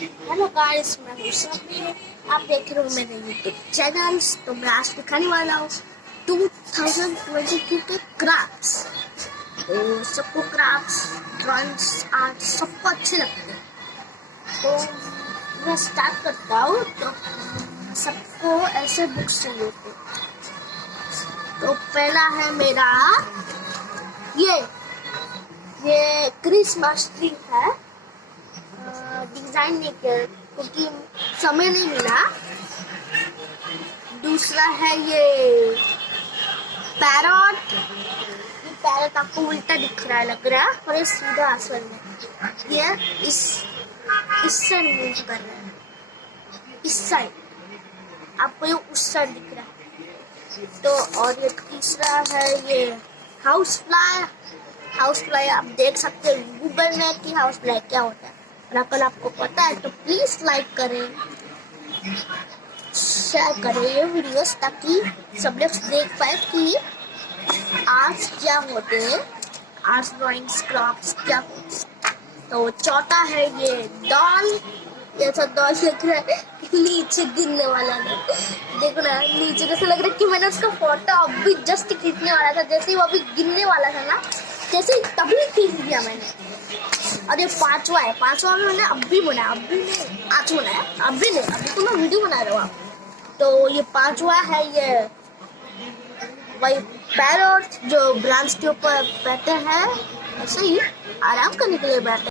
Hello guys, मैं हूँ सभी। आप देख रहे हो मेरे यूट्यूब चैनल। तो मैं आज दिखाने वाला हूँ 2022 के क्राफ्ट्स। तो सबको क्राफ्ट्स, ड्राइंग्स, आर्ट सबको अच्छे लगते हैं। तो मैं स्टार्ट करता हूँ। तो सबको ऐसे बुक्स चाहिए होते। तो पहला है मेरा ये क्रिसमस ट्री है। डिजाइन नहीं किया क्योंकि समय नहीं मिला। दूसरा है ये पैरट। ये पैरट आपको उल्टा दिख रहा है, लग रहा है, और ये सीधा असल में ये इस साइड मूव कर रहा है। इस साइड आपको ये उस साइड दिख रहा है। तो और ये तीसरा है ये हाउस फ्लाई। हाउस फ्लाई आप देख सकते हो गूगल में कि हाउस फ्लाई क्या होता है। और अगर आपको पता है तो प्लीज लाइक करें, शेयर करें ये वीडियोस, ताकि सब लोग देख पाए कि आर्ट्स क्या होते हैं, आर्ट्स, ड्राइंग्स, क्राफ्ट्स क्या होते हैं। तो चौथा है ये डॉल। ये सब डॉल लग रहा है नीचे गिरने वाला है। देखो ना नीचे, जैसे लग रहा है कि मैंने उसका फोटो अभी जस्ट खींचने वाला था। जैसे ही वो अभी गिरने वाला था ना, जैसे ही तभी खींच दिया मैंने। और ये पांचवा है। पांचवा में मैंने अभी बनाया, अभी नहीं आज बनाया, अभी नहीं, अभी तो मैं वीडियो बना रहा हूँ आप। तो ये पांचवा है ये वही पैरट जो ब्रांच के ऊपर बैठे हैं, ऐसे ही आराम करने के लिए बैठे।